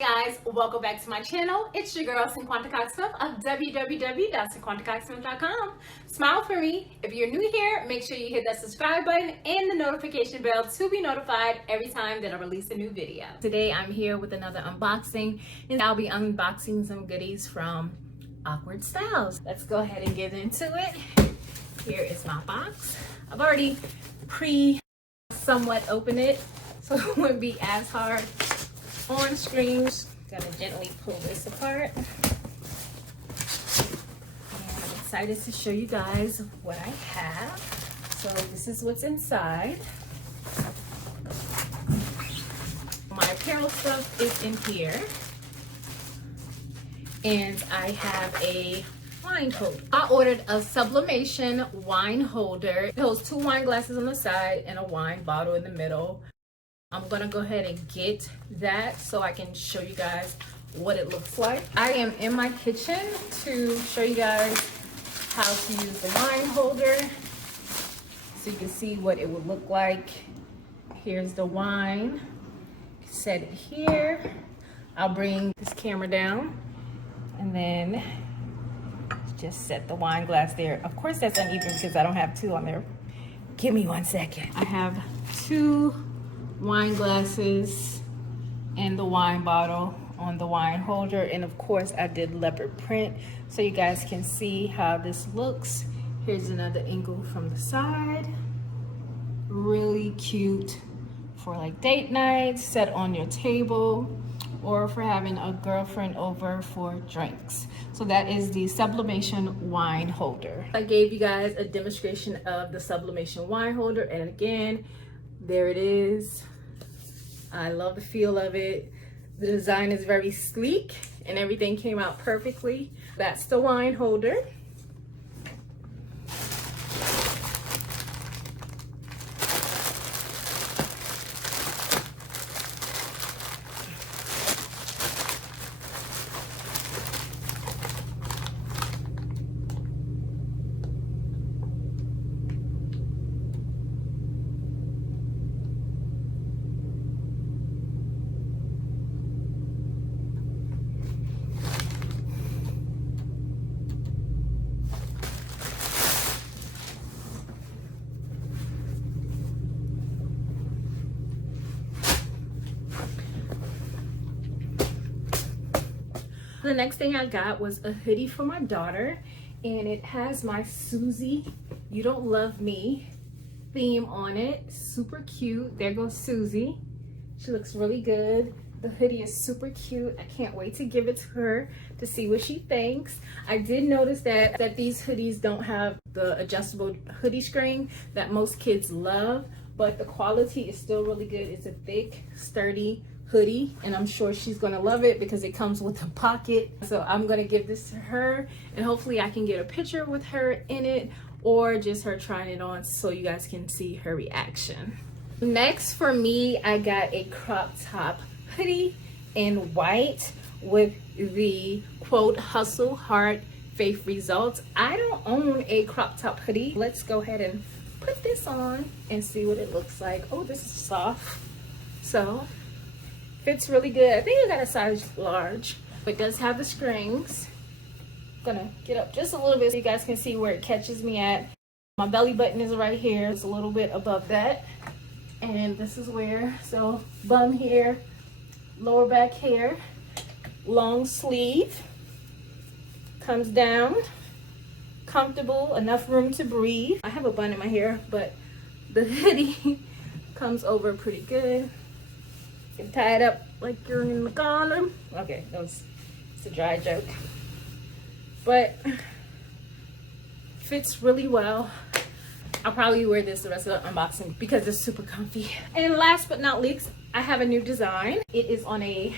Guys, welcome back to my channel. It's your girl Cinquanta Cox-Smith of www.cinquantacoxsmith.com. Smile for me. If you're new here, make sure you hit that subscribe button and the notification bell to be notified every time that I release a new video. Today I'm here with another unboxing, and I'll be unboxing some goodies from Awkward Styles. Let's go ahead and get into it. Here is my box. I've already somewhat opened it, so it wouldn't be as hard on screens. Gonna gently pull this apart. And I'm excited to show you guys what I have. So this is what's inside. My apparel stuff is in here. And I have a wine holder. I ordered a sublimation wine holder. It holds 2 wine glasses on the side and a wine bottle in the middle. I'm gonna go ahead and get that so I can show you guys what it looks like. I am in my kitchen to show you guys how to use the wine holder so you can see what it would look like. Here's the wine. Set it here. I'll bring this camera down and then just set the wine glass there. Of course that's uneven because I don't have 2 on there. Give me 1 second. I have 2 wine glasses and the wine bottle on the wine holder, and of course I did leopard print so you guys can see how this looks. Here's another angle from the side. Really cute for like date night, set on your table, or for having a girlfriend over for drinks. So that is the sublimation wine holder. I gave you guys a demonstration of the sublimation wine holder, and again, there it is. I love the feel of it. The design is very sleek and everything came out perfectly. That's the wine holder. The next thing I got was a hoodie for my daughter, and it has my Susie, You Don't Love Me theme on it. Super cute. There goes Susie. She looks really good. The hoodie is super cute. I can't wait to give it to her to see what she thinks. I did notice that these hoodies don't have the adjustable hoodie screen that most kids love, but the quality is still really good. It's a thick, sturdy hoodie, and I'm sure she's gonna love it because it comes with a pocket. So I'm gonna give this to her, and hopefully I can get a picture with her in it or just her trying it on so you guys can see her reaction. Next for me, I got a crop top hoodie in white with the quote, "Hustle Hard, Faith Results." I don't own a crop top hoodie. Let's go ahead and put this on and see what it looks like. Oh, this is soft. So fits really good. I think I got a size large. It does have the strings. I'm gonna get up just a little bit so you guys can see where it catches me at. My belly button is right here. It's a little bit above that. And this is where, so bum here, lower back here, long sleeve, comes down, comfortable, enough room to breathe. I have a bun in my hair, but the hoodie comes over pretty good. You can tie it up like you're in the column. Okay, it's a dry joke. But fits really well. I'll probably wear this the rest of the unboxing because it's super comfy. And last but not least, I have a new design. It is on a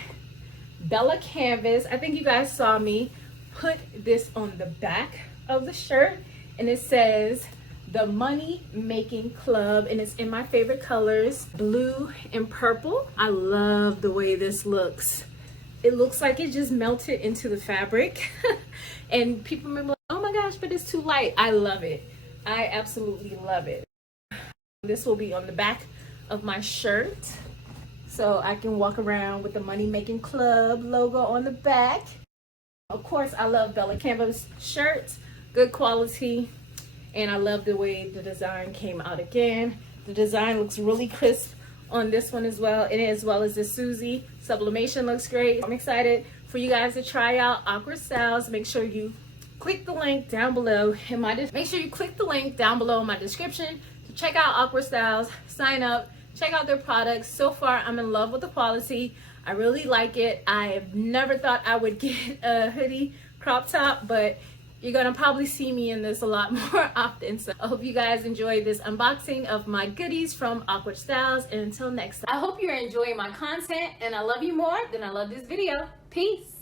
Bella canvas. I think you guys saw me put this on the back of the shirt, and it says The Money Making Club, and it's in my favorite colors, blue and purple. I love the way this looks. It looks like it just melted into the fabric. And people may be like, oh my gosh, but it's too light. I love it. I absolutely love it. This will be on the back of my shirt. so I can walk around with the Money Making Club logo on the back. Of course, I love Bella Canvas shirts, good quality, and I love the way the design came out again. The design looks really crisp on this one as well, and as well as the Susie sublimation looks great. I'm excited for you guys to try out Awkward Styles. Make sure you click the link down below in my description to check out Awkward Styles, sign up, check out their products. So far, I'm in love with the quality. I really like it. I have never thought I would get a hoodie crop top, but you're gonna probably see me in this a lot more often. So I hope you guys enjoyed this unboxing of my goodies from Awkward Styles. And until next time, I hope you're enjoying my content, and I love you more than I love this video. Peace.